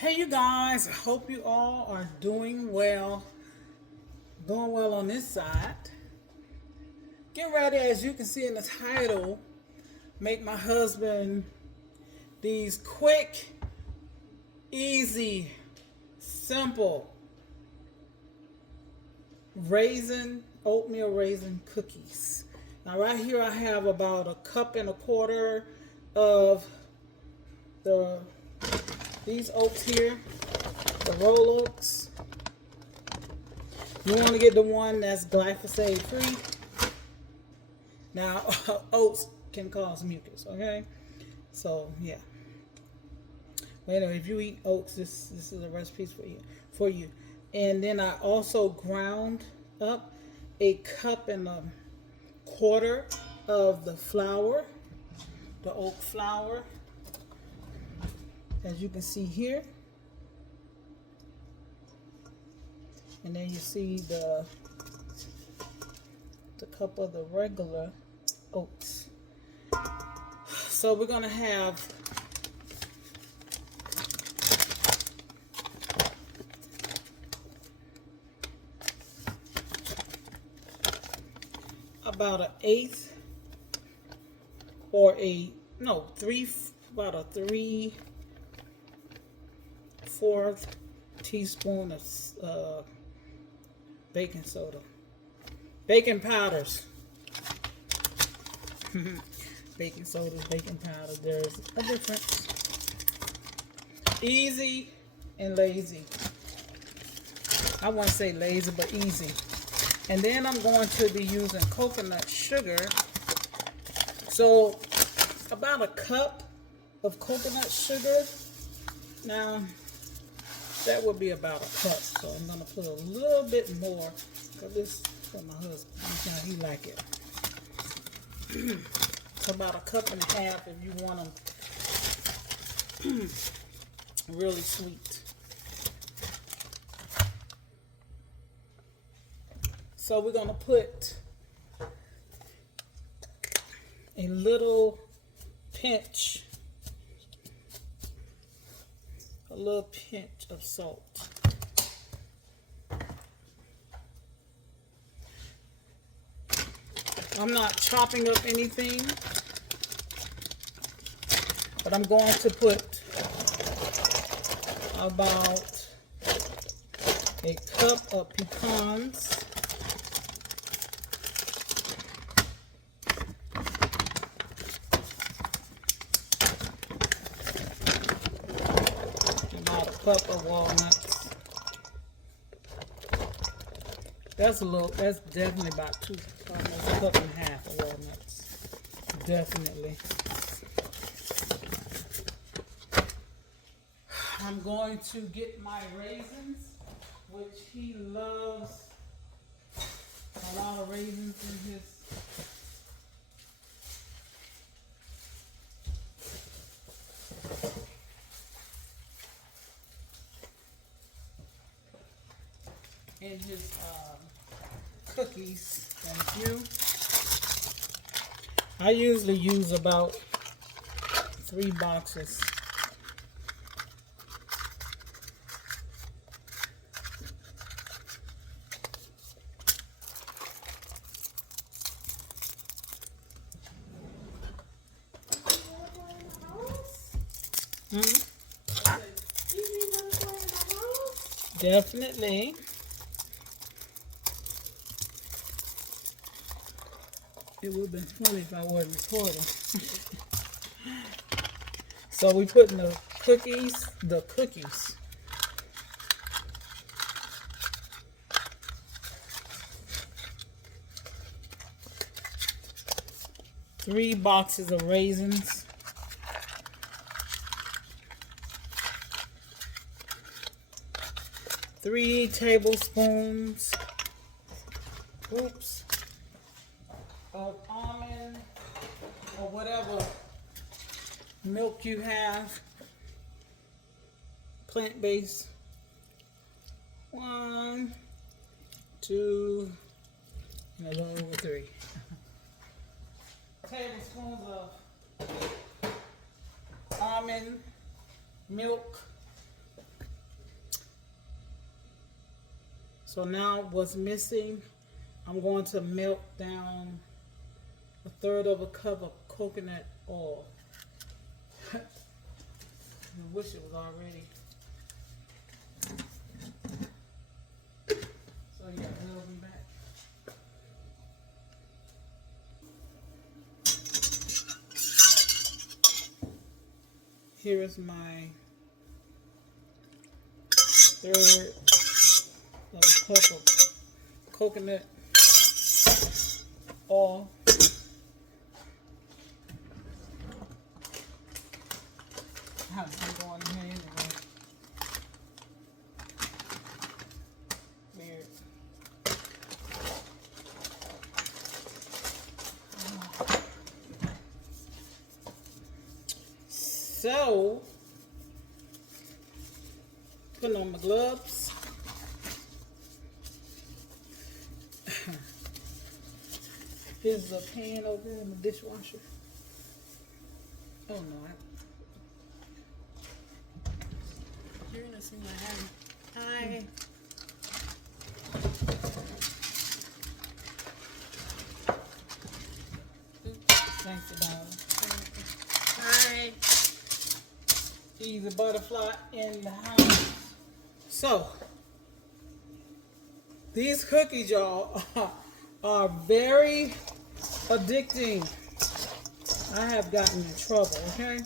Hey you guys, I hope you all are doing well. Doing well on this side. Get ready, as you can see in the title, make my husband these quick, easy, simple oatmeal raisin cookies. Now right here I have about a cup and a quarter of these oats here, the roll oats. You want to get the one that's glyphosate free. Now oats can cause mucus, okay? So yeah. But anyway, if you eat oats, this is a recipe for you. And then I also ground up a cup and a quarter of the flour, the oat flour, as you can see here. And then you see the cup of the regular oats. So we're gonna have about an eighth or about a 3/4 teaspoon of baking soda. Baking powders. Baking soda, baking powder. There's a difference. Easy and lazy. I won't say lazy, but easy. And then I'm going to be using coconut sugar. So about a cup of coconut sugar. Now that would be about a cup. So I'm going to put a little bit more, because this is for my husband. That's how he like it. So about a cup and a half if you want them really sweet. So we're going to put a little pinch of salt. I'm not chopping up anything, but I'm going to put about a cup of pecans. About a cup of walnuts. That's definitely about almost a cup and a half of walnuts. Definitely. I'm going to get my raisins, which he loves a lot of raisins in his. Cookies. Thank you. I usually use about 3 boxes. Definitely. It would have been funny if I wasn't recording. So we put in the cookies. 3 boxes of raisins. 3 tablespoons. Of almond or whatever milk you have, plant-based. 1, 2, and a little over 3 tablespoons of almond milk. So now what's missing, I'm going to melt down 1/3 of a cup of coconut oil. I wish it was already. So yeah, we'll be back. Here is my 1/3 of a cup of coconut oil. I'm going here anyway. Weird. So, putting on my gloves. Here's a pan over there in the dishwasher. Oh no, You're gonna see my hand. Hi. thank you, darling. Hi. He's a butterfly in the house. So, these cookies, y'all, are very addicting. I have gotten in trouble, okay?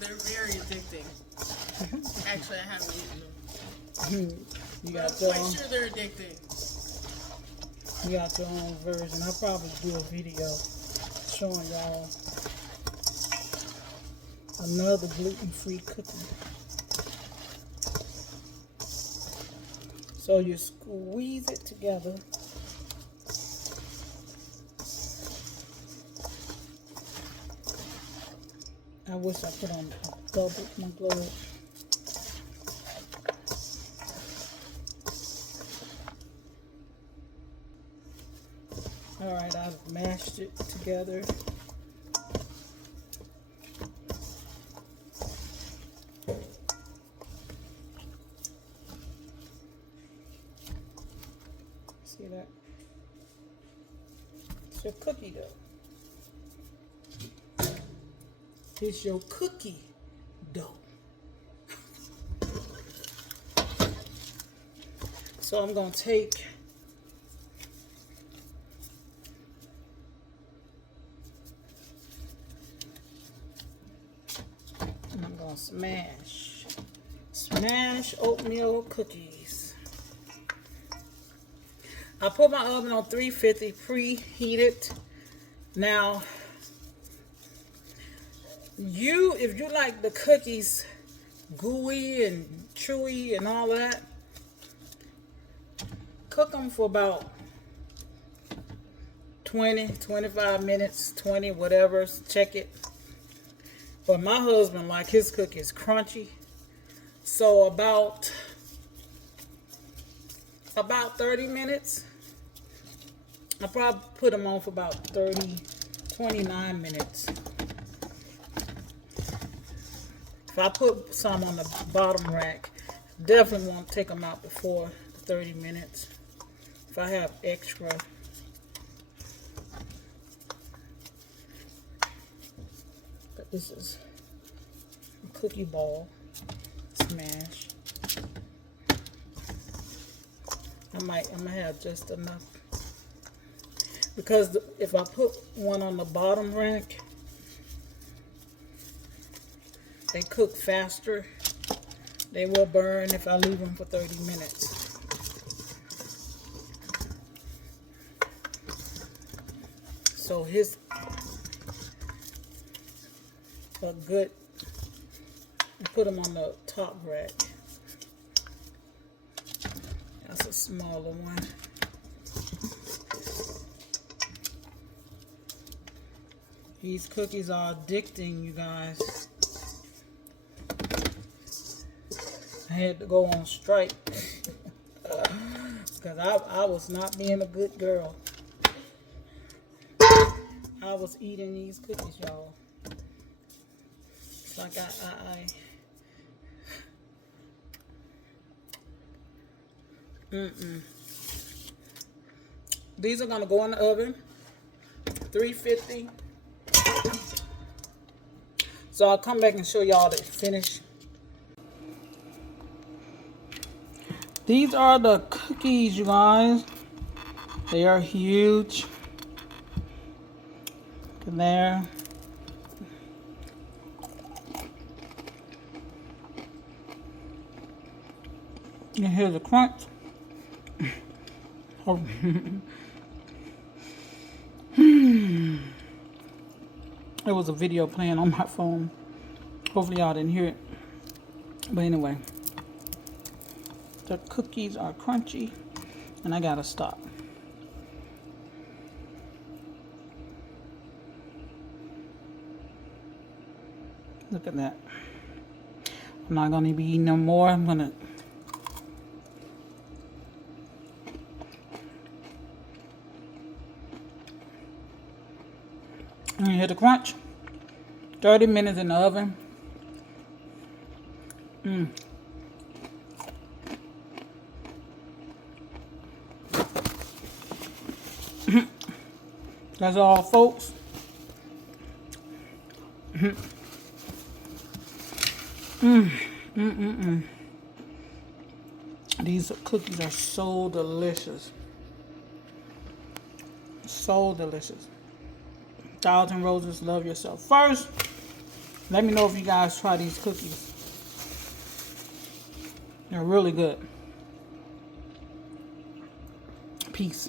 They're very addicting. Actually, I haven't eaten them. You But got I'm your quite own, sure they're addicting. you got your own version. I'll probably do a video showing y'all another gluten-free cookie. So you squeeze it together. I wish I put on double my glove. All right, I've mashed it together. See that? It's your cookie dough. It's your cookie dough. So I'm going to take and I'm going to smash oatmeal cookies. I put my oven on 350 preheated. Now, if you like the cookies gooey and chewy and all of that, cook them for about 20, 25 minutes, 20, whatever, check it. But my husband like his cookies crunchy. So about 30 minutes. I probably put them on for about 29 minutes. If I put some on the bottom rack, definitely want to take them out before 30 minutes. If I have extra. But this is a cookie ball smash. I'm gonna have just enough. Because if I put one on the bottom rack, they cook faster. They will burn if I leave them for 30 minutes. So here's a good, put them on the top rack. That's a smaller one. These cookies are addicting, you guys. I had to go on strike because I was not being a good girl. I was eating these cookies, y'all. It's like These are gonna go in the oven, 350. So I'll come back and show y'all the finish. These are the cookies, you guys. They are huge. Look in there. You hear the crunch? Oh. There was a video playing on my phone. Hopefully y'all didn't hear it. But anyway, the cookies are crunchy, and I gotta stop. Look at that. I'm not gonna be eating no more. I'm gonna you hear the crunch? 30 minutes in the oven. That's all, folks. These cookies are so delicious. So delicious. 1,000 Roses, love yourself first. Let me know if you guys try these cookies. They're really good. Peace.